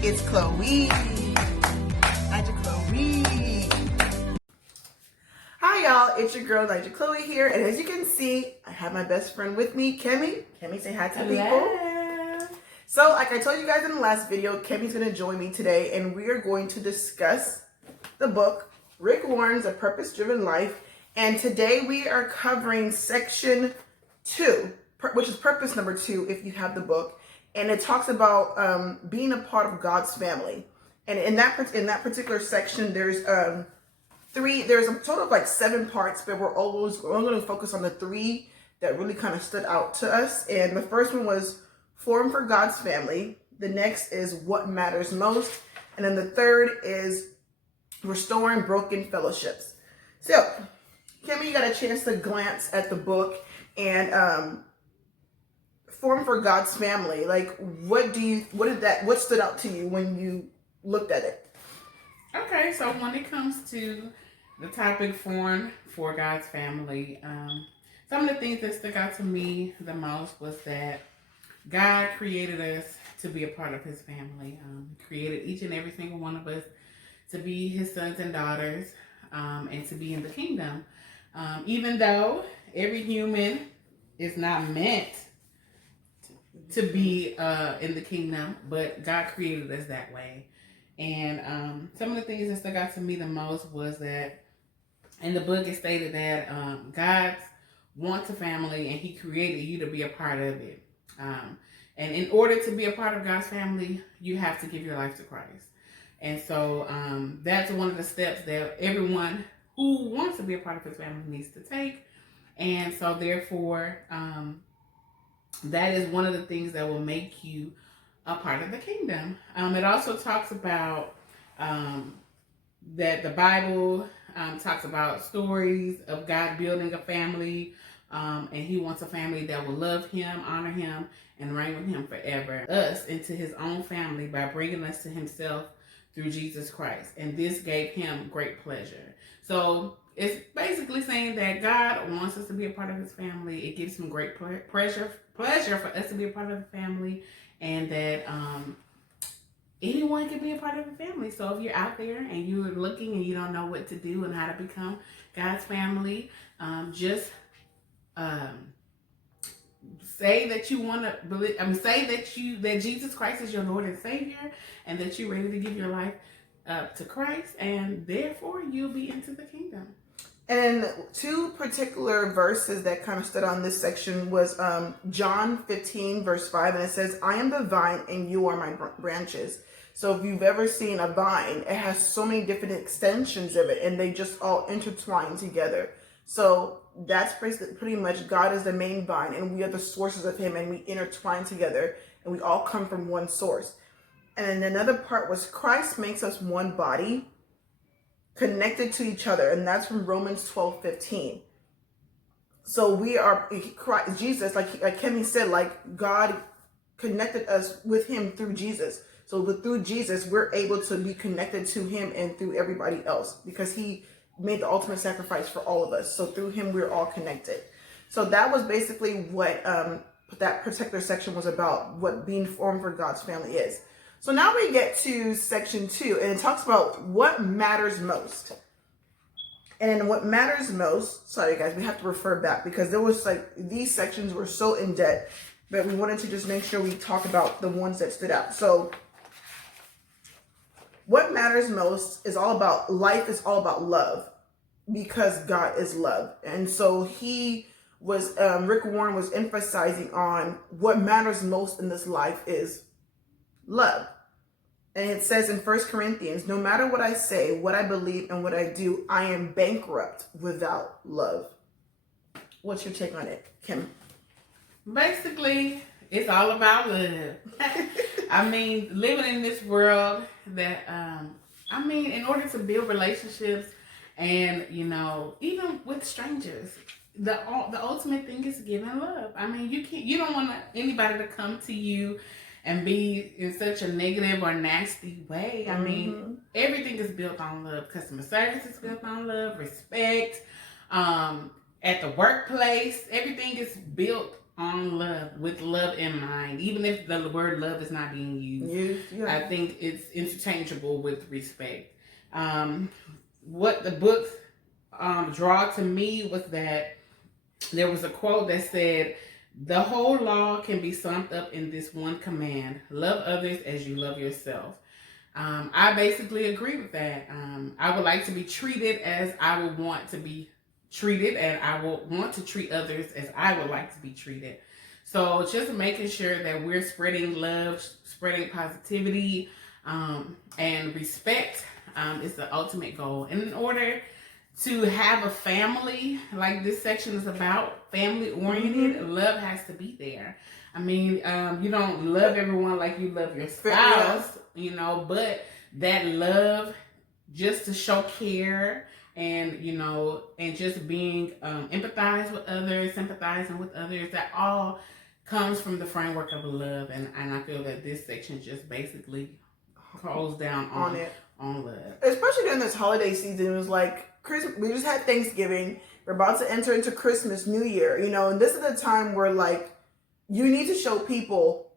It's Chloe. Niger Chloe. Hi y'all, it's your girl Niger Chloe here, and as you can see, I have my best friend with me, Kemi. Kemi, say hi to the people. So, like I told you guys in the last video, Kemi's going to join me today, and we are going to discuss the book, Rick Warren's A Purpose-Driven Life, and today we are covering section 2, which is purpose number 2 if you have the book, and it talks about being a part of God's family. And in that particular section, there's a total of like 7 parts, but we're only going to focus on the 3 that really kind of stood out to us. And the first one was form for God's family. The next is what matters most. And then the third is restoring broken fellowships. So, Kemi, you got a chance to glance at the book and form for God's family. Like, what stood out to you when you looked at it? Okay, so when it comes to the topic form for God's family, some of the things that stuck out to me the most was that God created us to be a part of his family. Created each and every single one of us to be his sons and daughters, and to be in the kingdom. Even though every human is not meant to be in the kingdom, but God created us that way. And some of the things that stuck out to me the most was that in the book it stated that God wants a family and he created you to be a part of it. And in order to be a part of God's family, you have to give your life to Christ. And so that's one of the steps that everyone who wants to be a part of his family needs to take. And so therefore, that is one of the things that will make you a part of the kingdom. It also talks about that the Bible talks about stories of God building a family, and he wants a family that will love him, honor him, and reign with him forever. Us into his own family by bringing us to himself through Jesus Christ. And this gave him great pleasure. So it's basically saying that God wants us to be a part of his family. It gives him great pleasure for us to be a part of the family, and that anyone can be a part of the family. So if you're out there and you're looking and you don't know what to do and how to become God's family, just say that you want to believe. Say that Jesus Christ is your Lord and Savior, and that you're ready to give your life to Christ, and therefore you'll be into the kingdom. And 2 particular verses that kind of stood on this section was John 15 verse 5, and it says, "I am the vine and you are my branches." So if you've ever seen a vine, it has so many different extensions of it, and they just all intertwine together. So that's pretty much God is the main vine, and we are the sources of him, and we intertwine together, and we all come from one source. And then another part was Christ makes us one body, connected to each other, and that's from Romans 12:15. So we are Christ, Jesus, like Kemi said, like God connected us with him through Jesus. So through Jesus, we're able to be connected to him and through everybody else, because he made the ultimate sacrifice for all of us. So through him, we're all connected. So that was basically what that particular section was about, what being formed for God's family is. So now we get to section 2, and it talks about what matters most. And in what matters most, sorry guys, we have to refer back because there was these sections were so in depth, but we wanted to just make sure we talk about the ones that stood out. So what matters most is all about life, is all about love, because God is love. And so Rick Warren was emphasizing on what matters most in this life is love. And it says in 1 Corinthians, "No matter what I say, what I believe, and what I do, I am bankrupt without love." What's your take on it, Kim? Basically, it's all about love. I mean, living in this world that, in order to build relationships and, even with strangers, the ultimate thing is giving love. I mean, you don't want anybody to come to you and be in such a negative or nasty way. I mean, everything is built on love. Customer service is built on love, respect. At the workplace, everything is built on love, with love in mind, even if the word love is not being used. Yeah. I think it's interchangeable with respect. What the book draw to me was that there was a quote that said, "The whole law can be summed up in this one command: love others as you love yourself." I basically agree with that. I would like to be treated as I would want to be treated, and I would want to treat others as I would like to be treated. So just making sure that we're spreading love, spreading positivity, and respect is the ultimate goal. And in order to have a family, like this section is about, family oriented, love has to be there. I mean, you don't love everyone like you love your spouse, you know, but that love just to show care and, you know, and just being empathize with others, sympathizing with others, that all comes from the framework of love. And I feel that this section just basically calls down on it. On love. Especially during this holiday season, it was like Christmas. We just had Thanksgiving. We're about to enter into Christmas, New Year, you know, and this is the time where like you need to show people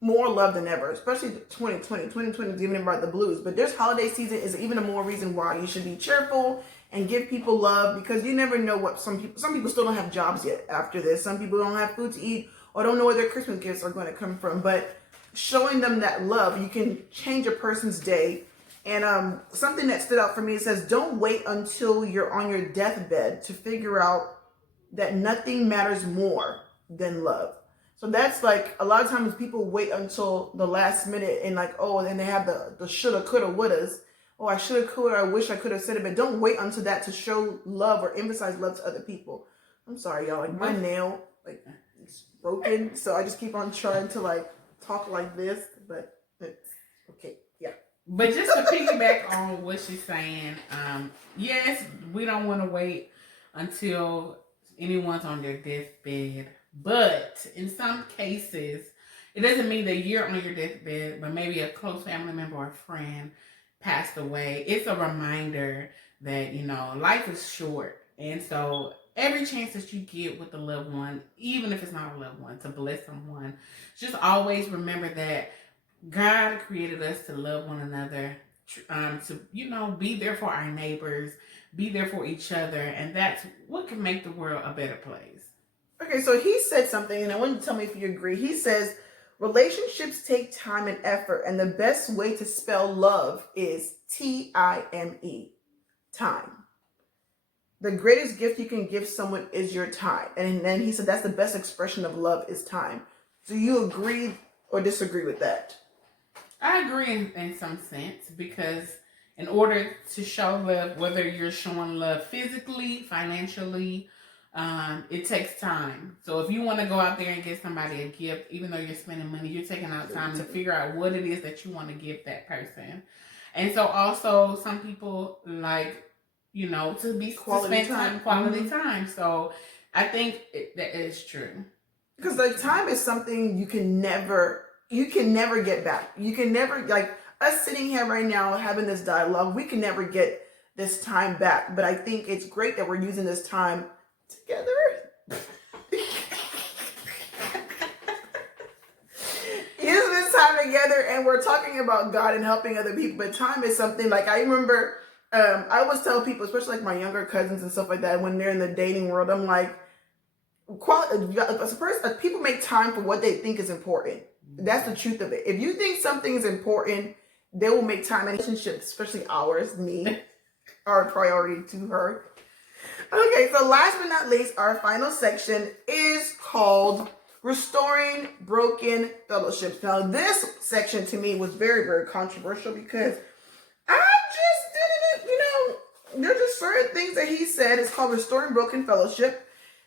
more love than ever, especially 2020 is even about the blues. But this holiday season is even a more reason why you should be cheerful and give people love, because you never know what some people still don't have jobs yet after this. Some people don't have food to eat or don't know where their Christmas gifts are going to come from. But showing them that love, you can change a person's day. And something that stood out for me, it says, don't wait until you're on your deathbed to figure out that nothing matters more than love. So that's like, a lot of times people wait until the last minute and like, oh, and then they have the shoulda, coulda, wouldas. Oh, I shoulda, coulda, I wish I could have said it. But don't wait until that to show love or emphasize love to other people. I'm sorry, y'all. Like my nail, like it's broken. So I just keep on trying to like talk like this, but it's okay. Yeah. But just to piggyback on what she's saying, yes, we don't want to wait until anyone's on their deathbed. But in some cases, it doesn't mean that you're on your deathbed, but maybe a close family member or a friend passed away. It's a reminder that, you know, life is short. And so every chance that you get with a loved one, even if it's not a loved one, to bless someone, just always remember that God created us to love one another, to, you know, be there for our neighbors, be there for each other, and that's what can make the world a better place. Okay, so he said something, and I want you to tell me if you agree. He says, relationships take time and effort, and the best way to spell love is T-I-M-E, time. The greatest gift you can give someone is your time. And then he said that's the best expression of love is time. Do you agree or disagree with that? I agree in some sense, because in order to show love, whether you're showing love physically, financially, it takes time. So if you want to go out there and get somebody a gift, even though you're spending money, you're taking out time to figure out what it is that you want to give that person. And so also some people like, you know, to spend time, quality time. So I think that is true. Because like time is something you can never get back. You can never, like us sitting here right now having this dialogue, we can never get this time back. But I think it's great that we're using this time together. Using this time together, and we're talking about God and helping other people. But time is something, like I remember, I always tell people, especially like my younger cousins and stuff like that, when they're in the dating world, I'm like, people make time for what they think is important. That's the truth of it. If you think something is important, they will make time in relationships, especially ours, me, our priority to her. Okay, so last but not least, our final section is called Restoring Broken Fellowships. Now, this section to me was very, very controversial because I just didn't, there's just certain things that he said. It's called Restoring Broken Fellowship.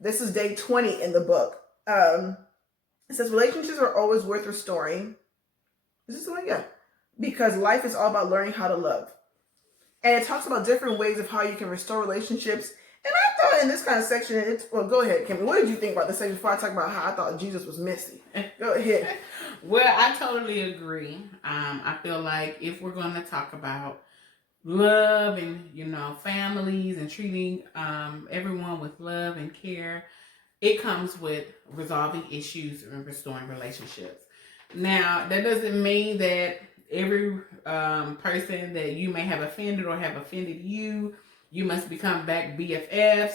This is day 20 in the book. It says relationships are always worth restoring. Is this one? Yeah. Because life is all about learning how to love. And it talks about different ways of how you can restore relationships. And I thought in this kind of section, well, go ahead, Kemi. What did you think about this section before I talk about how I thought Jesus was messy? Go ahead. Well, I totally agree. I feel like if we're going to talk about love and, families and treating everyone with love and care, it comes with resolving issues and restoring relationships. Now, that doesn't mean that every person that you may have offended or have offended you, you must become back BFFs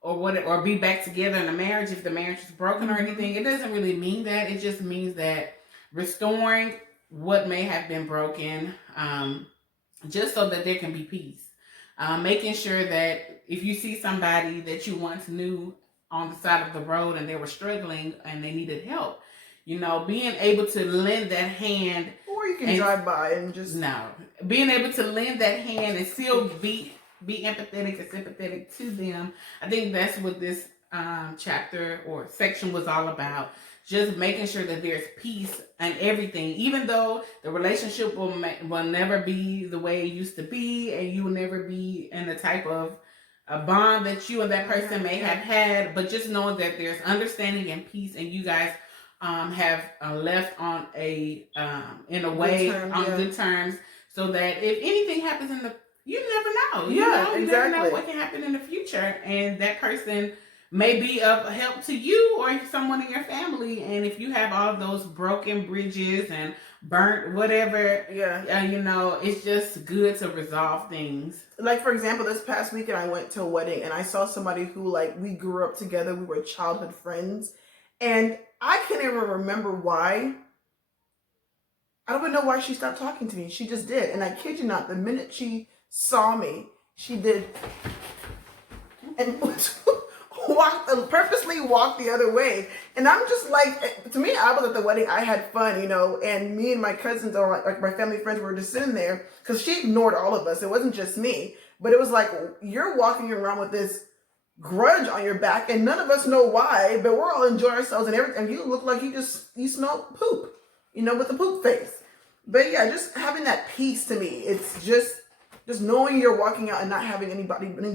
or be back together in a marriage if the marriage is broken or anything. It doesn't really mean that. It just means that restoring what may have been broken, just so that there can be peace. Making sure that if you see somebody that you once knew on the side of the road and they were struggling and they needed help, being able to lend that hand. Or you can drive by and just... No. Being able to lend that hand and still be empathetic and sympathetic to them. I think that's what this chapter or section was all about. Just making sure that there's peace and everything, even though the relationship will never be the way it used to be, and you will never be in the type of a bond that you and that person may have had. But just knowing that there's understanding and peace, and you guys have left on in a way on good terms, so that if anything happens you never know. You never know what can happen in the future, and that person may be of help to you or someone in your family. And if you have all of those broken bridges and burnt whatever, it's just good to resolve things. Like, for example, this past weekend I went to a wedding and I saw somebody who, like, we grew up together. We were childhood friends. And I can't even remember why. I don't even know why she stopped talking to me. She just did. And I kid you not, the minute she saw me, she did... and purposely walked the other way. And I'm just like, to me, I was at the wedding, I had fun, and me and my cousins or like my family friends were just sitting there because she ignored all of us. It wasn't just me, but it was like, you're walking around with this grudge on your back and none of us know why, but we're all enjoying ourselves and everything. And you look like you smell poop, with the poop face. But yeah, just having that peace, to me, it's just knowing you're walking out and not having any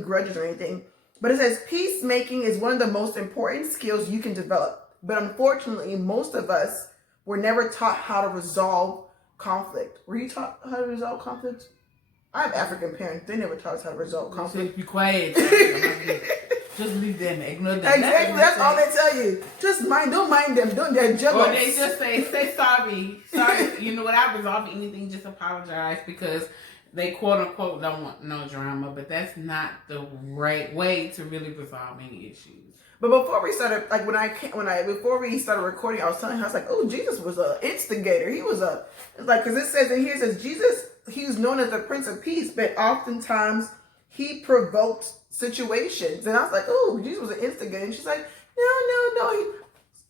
grudges or anything. But it says peacemaking is one of the most important skills you can develop. But unfortunately, most of us were never taught how to resolve conflict. Were you taught how to resolve conflict? I have African parents. They never taught us how to resolve conflict. Be quiet. Just leave them. Ignore them. Exactly. That's all they tell you. Just don't mind them. They're jealous. Or they just say sorry. Sorry. When I resolve anything, just apologize, because they quote unquote don't want no drama, but that's not the right way to really resolve any issues. But before we started, like before we started recording, I was telling her, I was like, oh, Jesus was an instigator. He was because it says in here, it says Jesus, he's known as the Prince of Peace, but oftentimes he provoked situations. And I was like, oh, Jesus was an instigator. And she's like, no.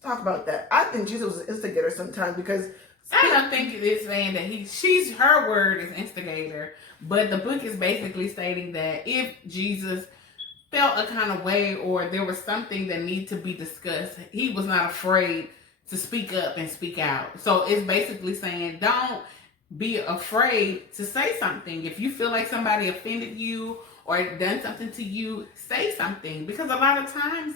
Talk about that. I think Jesus was an instigator sometimes, because I don't think it is saying that her word is instigator, but the book is basically stating that if Jesus felt a kind of way or there was something that needed to be discussed, he was not afraid to speak up and speak out. So it's basically saying, don't be afraid to say something. If you feel like somebody offended you or done something to you, say something. Because a lot of times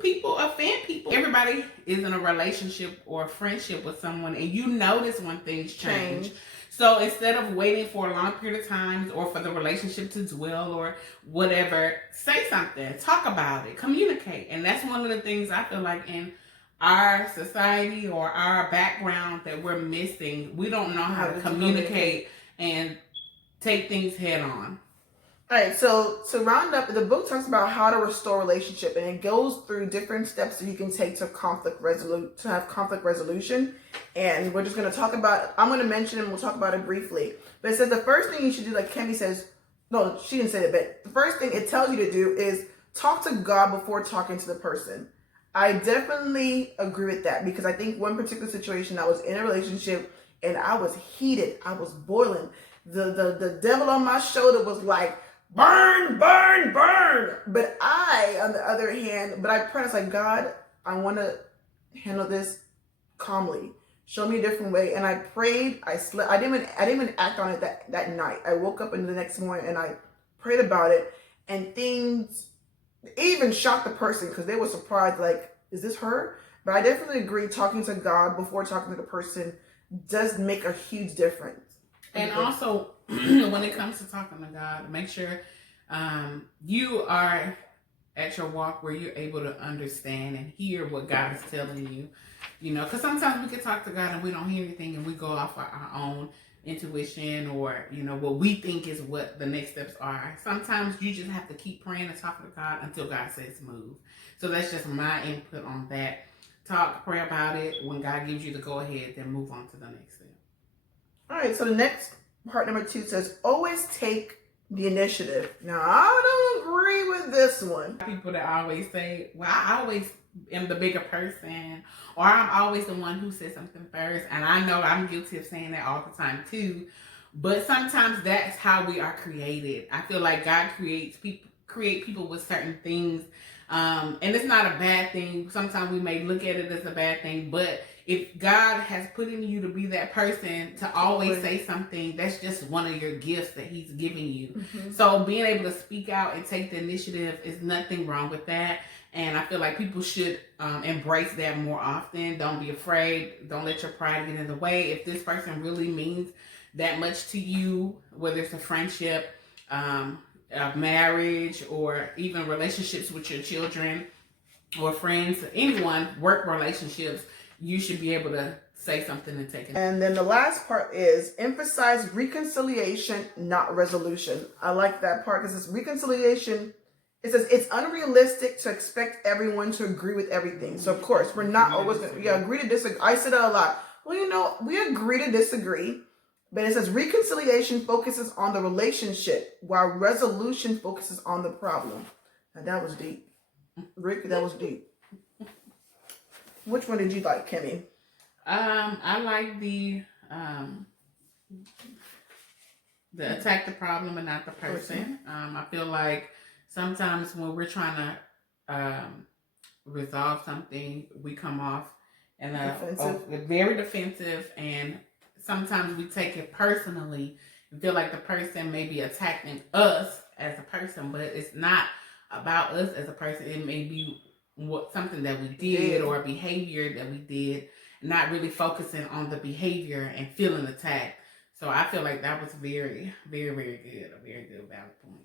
people offend people. Everybody is in a relationship or a friendship with someone, and you notice when things change. So instead of waiting for a long period of time or for the relationship to dwell or whatever, say something, talk about it, communicate. And that's one of the things I feel like in our society or our background that we're missing. We don't know how to communicate and take things head on. All right, so to round up, the book talks about how to restore relationship, and it goes through different steps that you can take to have conflict resolution. And we're just going to talk about, I'm going to mention and we'll talk about it briefly. But it says the first thing you should do, like Kemi says, no, she didn't say that, but the first thing it tells you to do is talk to God before talking to the person. I definitely agree with that, because I think one particular situation, I was in a relationship and I was heated. I was boiling. The devil on my shoulder was like, burn, burn, burn. But I, on the other hand, I prayed, I was like, God, I want to handle this calmly. Show me a different way. And I prayed, I slept. I didn't even act on it that night. I woke up in the next morning and I prayed about it, and things even shocked the person, because they were surprised, like, is this her? But I definitely agree, talking to God before talking to the person does make a huge difference. And also, when it comes to talking to God, make sure you are at your walk where you're able to understand and hear what God is telling you. You know, because sometimes we can talk to God and we don't hear anything and we go off our own intuition or, you know, what we think is what the next steps are. Sometimes you just have to keep praying and talking to God until God says move. So that's just my input on that. Talk, pray about it. When God gives you the go ahead, then move on to the next step. All right, so the next part, number 2, says always take the initiative. Now, I don't agree with this one. People that always say, well, I always am the bigger person, or I'm always the one who says something first. And I know I'm guilty of saying that all the time too. But sometimes that's how we are created. I feel like God create people with certain things. And it's not a bad thing. Sometimes we may look at it as a bad thing, but if God has put in you to be that person to always say something, that's just one of your gifts that he's giving you. Mm-hmm. So being able to speak out and take the initiative is nothing wrong with that. And I feel like people should embrace that more often. Don't be afraid. Don't let your pride get in the way. If this person really means that much to you, whether it's a friendship, a marriage, or even relationships with your children or friends, anyone, work relationships, you should be able to say something and take it. And then the last part is emphasize reconciliation, not resolution. I like that part because it's reconciliation. It says it's unrealistic to expect everyone to agree with everything. So of course, we're not always going to agree to disagree. I say that a lot. Well, you know, we agree to disagree. But it says reconciliation focuses on the relationship, while resolution focuses on the problem. Now that was deep. Rick, that was deep. Which one did you like, Kemi? I like the attack the problem and not the person. I feel like sometimes when we're trying to resolve something, we come off and very defensive, and sometimes we take it personally and feel like the person may be attacking us as a person, but it's not about us as a person. It may be something that we did or a behavior that we did, not really focusing on the behavior and feeling attacked. So I feel like that was very, very, very good. A very good valid point.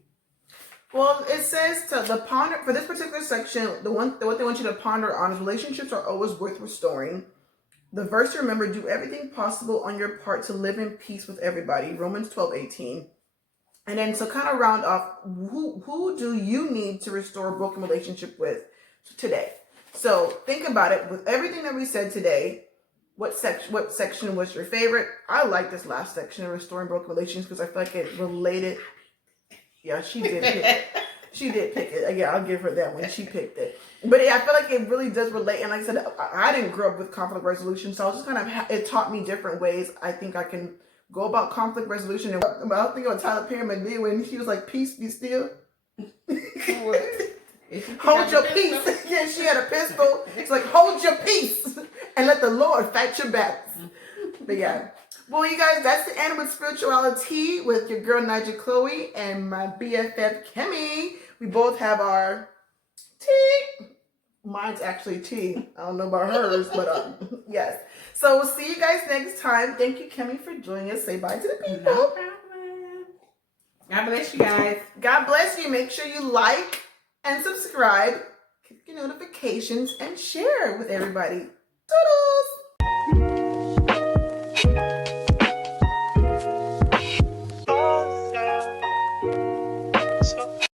Well, it says to ponder for this particular section, what they want you to ponder on is relationships are always worth restoring. The verse to remember, do everything possible on your part to live in peace with everybody. Romans 12:18. And then to kind of round off, who do you need to restore a broken relationship with today? So think about it. With everything that we said today, what section was your favorite? I like this last section, restoring broken relations, because I feel like it related. Yeah, she did pick it. She did pick it. Yeah, I'll give her that one. She picked it. But yeah, I feel like it really does relate. And like I said, I didn't grow up with conflict resolution, so I was just kind of, it taught me different ways I think I can go about conflict resolution. And I was thinking about Tyler Perry McNeil when she was like, peace be still. Hold your peace. Yeah, she had a pistol. It's like, hold your peace and let the Lord fight your battles. But yeah. Well, you guys, that's the end with Spirituali-Tea with your girl, Nigel Chloe, and my BFF, Kemi. We both have our tea. Mine's actually tea. I don't know about hers, but yes. So we'll see you guys next time. Thank you, Kemi, for joining us. Say bye to the people. No problem. God bless you guys. God bless you. Make sure you like and subscribe, click your notifications, and share with everybody. Toodles!